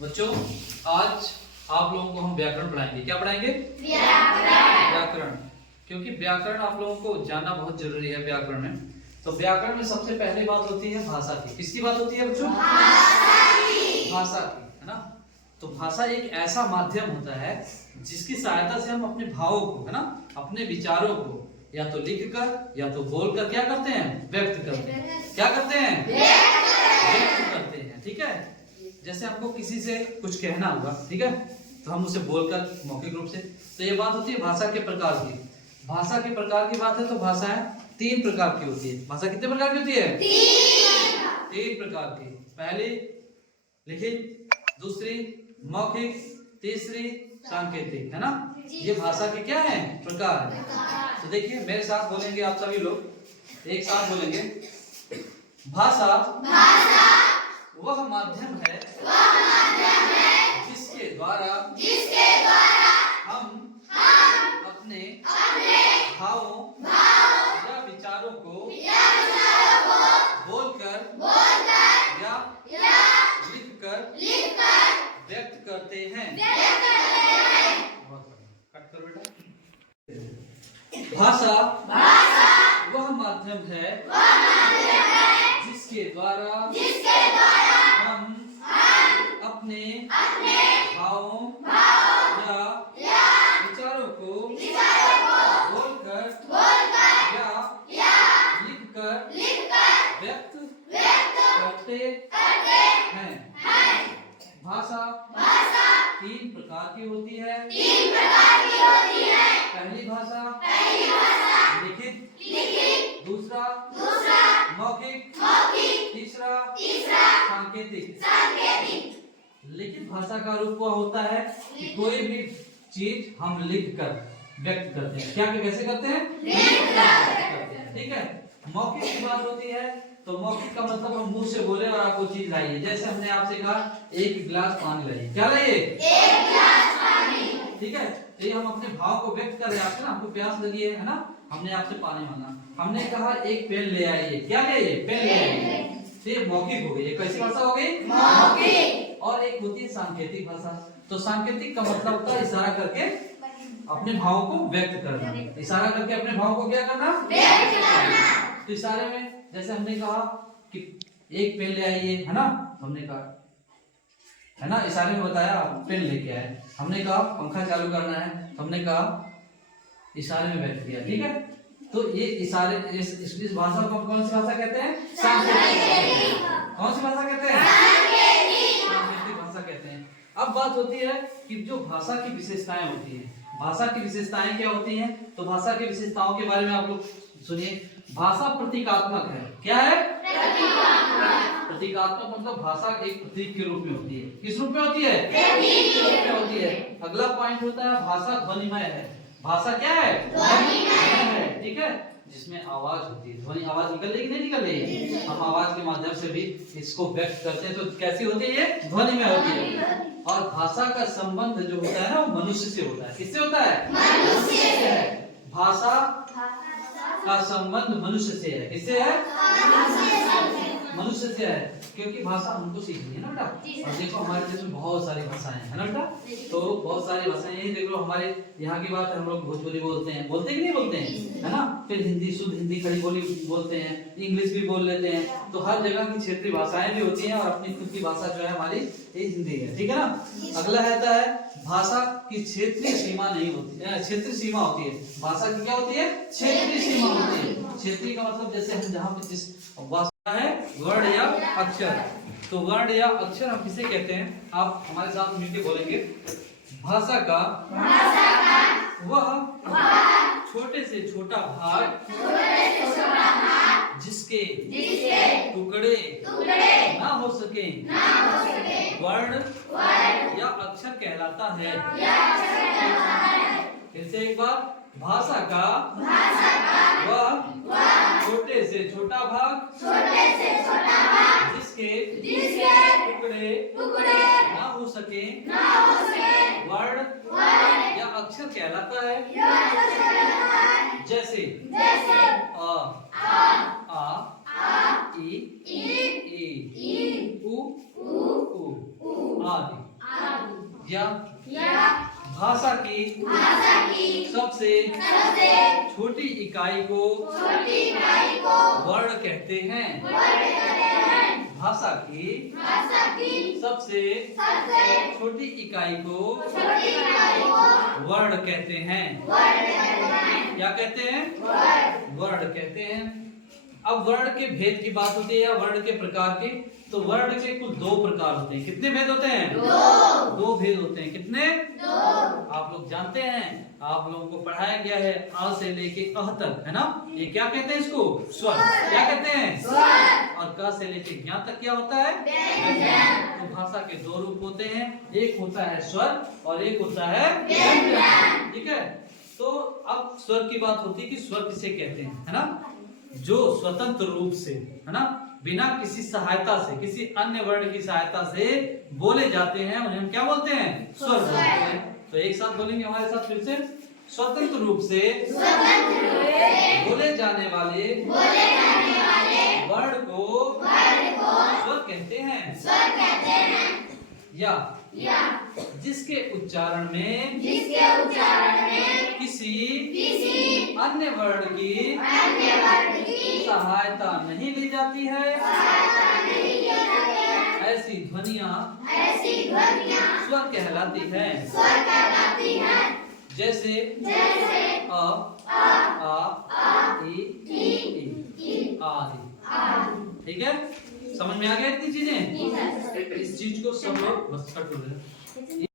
बच्चों आज आप लोगों को हम व्याकरण पढ़ाएंगे। क्या पढ़ाएंगे? व्याकरण। क्योंकि व्याकरण आप लोगों को जानना बहुत जरूरी है। व्याकरण में तो व्याकरण में सबसे पहली बात होती है भाषा की। किसकी बात होती है बच्चों? भाषा की, है ना। तो भाषा एक ऐसा माध्यम होता है जिसकी सहायता से हम अपने भावों को, है ना, अपने विचारों को या तो लिख कर या तो बोल कर क्या करते हैं? व्यक्त करते हैं। क्या करते हैं? व्यक्त करते हैं। ठीक है। जैसे हमको किसी से कुछ कहना होगा, ठीक है, तो हम उसे बोलकर मौखिक रूप से, तो ये बात होती है भाषा के प्रकार की। भाषा के प्रकार की बात है तो भाषाएं 3 प्रकार की होती है। भाषा कितने प्रकार की होती है? 3 प्रकार की। पहली लिखित, दूसरी मौखिक, तीसरी सांकेतिक, है ना। ये भाषा के क्या है? प्रकार है। तो देखिए मेरे साथ बोलेंगे आप सभी लोग, एक साथ बोलेंगे। भाषा वह माध्यम है जिसके द्वारा हम अपने भावों या विचारों को बोलकर या लिखकर व्यक्त करते हैं। कट करो बेटा। भाषा वह माध्यम है जिसके द्वारा हम अपने भावों या विचारों को बोलकर या लिखकर व्यक्त करते हैं। भाषा 3 प्रकार की होती है। पहली भाषा लिखित, दूसरा मौखिक, तीसरा सांकेतिक। लिखित भाषा का रूप वह होता है कि कोई भी चीज हम लिख कर व्यक्त करते हैं। क्या कैसे करते हैं? ठीक है। मौखिक की बात होती है तो मौखिक का मतलब हम मुंह से बोले और आपको चीज लाइए। जैसे हमने आपसे कहा 1 गिलास पानी लाइए। क्या लाइए? 1 गिलास पानी। ठीक है। तो ये हम अपने भाव को व्यक्त कर रहे हैं। आपसे ना, हमको प्यास लगी है ना, हमने आपसे पानी मांगा, हमने कहा 1 पेन ले आइए। क्या ले आइए? पेन ले आइए। तो ये मौखिक हो गई। ये कैसी भाषा हो गई? मौखिक। और एक होती है सांकेतिक भाषा। तो सांकेतिक का मतलब होता है इशारा करके अपने भावों को व्यक्त करना। इशारा करके अपने भाव को क्या करना? व्यक्त करना। तो इशारे में जैसे हमने कहा कि 1 पेन ले आइए, है ना, हमने कहा, है ना, इशारे में बताया पेन लेके आए। हमने कहा पंखा चालू करना है, हमने कहा इशारे में व्यक्त किया। ठीक है। तो ये इशारे, इस भाषा को कौन सी भाषा कहते हैं? सांकेतिक। कौन सी भाषा कहते हैं? सांकेतिक भाषा कहते हैं। अब बात होती है कि जो भाषा की विशेषताएं होती हैं, भाषा की विशेषताएं क्या होती हैं? तो भाषा की विशेषताओं के बारे में आप लोग सुनिए। भाषा प्रतीकात्मक है। क्या है? प्रतीकात्मक मतलब भाषा एक प्रतीक के रूप में होती है। किस रूप में होती है? प्रतीक के रूप में होती है। अगला पॉइंट होता है भाषा ध्वनिमय है। भाषा क्या है? ध्वनिमय है। ठीक है। जिसमें आवाज होती है। ध्वनि, आवाज निकल रही कि नहीं निकल रही? हम आवाज के माध्यम से भी इसको व्यक्त करते हैं। तो कैसी होती है? ये ध्वनिमय होती है। और भाषा का संबंध जो होता है ना, वो मनुष्य से होता है। किससे होता है? मनुष्य से है। भाषा का संबंध मनुष्य से है। किससे है? मनुष्य से है। क्योंकि भाषा हमको सीखनी है ना बेटा। और देखो हमारे देश में बहुत सारी भाषाएं हैं, है ना बेटा। तो बहुत सारी भाषाएं, यही देख लो हमारे यहाँ की बात है, हम लोग भोजपुरी बोलते हैं, बोलते कि नहीं बोलते हैं, है ना। फिर हिंदी, शुद्ध हिंदी, खड़ी बोली बोलते हैं, इंग्लिश भी बोल लेते हैं। तो हर जगह की क्षेत्रीय भाषाएं भी होती हैं और अपनी खुद की भाषा जो है हमारी ये हिंदी है। ठीक है ना। अगला रहता है भाषा की क्षेत्रीय सीमा नहीं होती है। क्षेत्रीय सीमा होती है। भाषा की क्या होती है? क्षेत्रीय सीमा होती है। क्षेत्रीय का मतलब जैसे हम जहाँ पे जिस भाषा है वर्ण या अक्षर। तो वर्ण या अक्षर हम किसे कहते हैं? आप हमारे साथ मिलकर बोलेंगे। भाषा का वह छोटे से छोटा भाग जिसके टुकड़े ना हो सके वर्ण या अक्षर कहलाता है। फिर से एक बार, भाषा का वह छोटे से छोटा भाग जिसके टुकड़े ना हो सके वर्ण या अक्षर कहलाता है। जैसे अ, आ, ई, उ, आदि। या भाषा की सबसे छोटी इकाई को वर्ण कहते हैं। भाषा की सबसे छोटी इकाई को वर्ण कहते हैं। क्या कहते हैं? वर्ण कहते हैं। अब वर्ण के भेद की बात होती है या वर्ण के प्रकार की, तो वर्ण के कुल 2 प्रकार होते हैं। कितने भेद होते हैं? 2 भेद होते हैं। कितने? 2। आप लोग जानते हैं, आप लोगों को पढ़ाया गया है आ से लेके अह तक, है ना? ये क्या कहते हैं? इसको स्वर। क्या कहते हैं? स्वर। और क से लेके ज्ञ तक क्या होता है? व्यंजन। तो भाषा के 2 रूप होते हैं, एक होता है स्वर और एक होता है व्यंजन। ठीक है। तो अब स्वर की बात होती है कि स्वर किसे कहते हैं, है ना? जो स्वतंत्र रूप से, है ना, बिना किसी सहायता से, किसी अन्य वर्ण की सहायता से बोले जाते हैं, उन्हें हम क्या बोलते हैं? स्वर बोलते हैं। तो एक साथ बोलेंगे हमारे साथ फिर से। स्वतंत्र रूप से बोले जाने वाले वर्ण को स्वर कहते हैं। या जिसके उच्चारण में किसी अन्य वर्ण की सहायता नहीं ली जाती है, ऐसी ध्वनियाँ स्वर कहलाती हैं। जैसे अ, आ, ई, आदि। ठीक है, समझ में आ गया इतनी चीजें? इस चीज को सब लोग बस कर दो।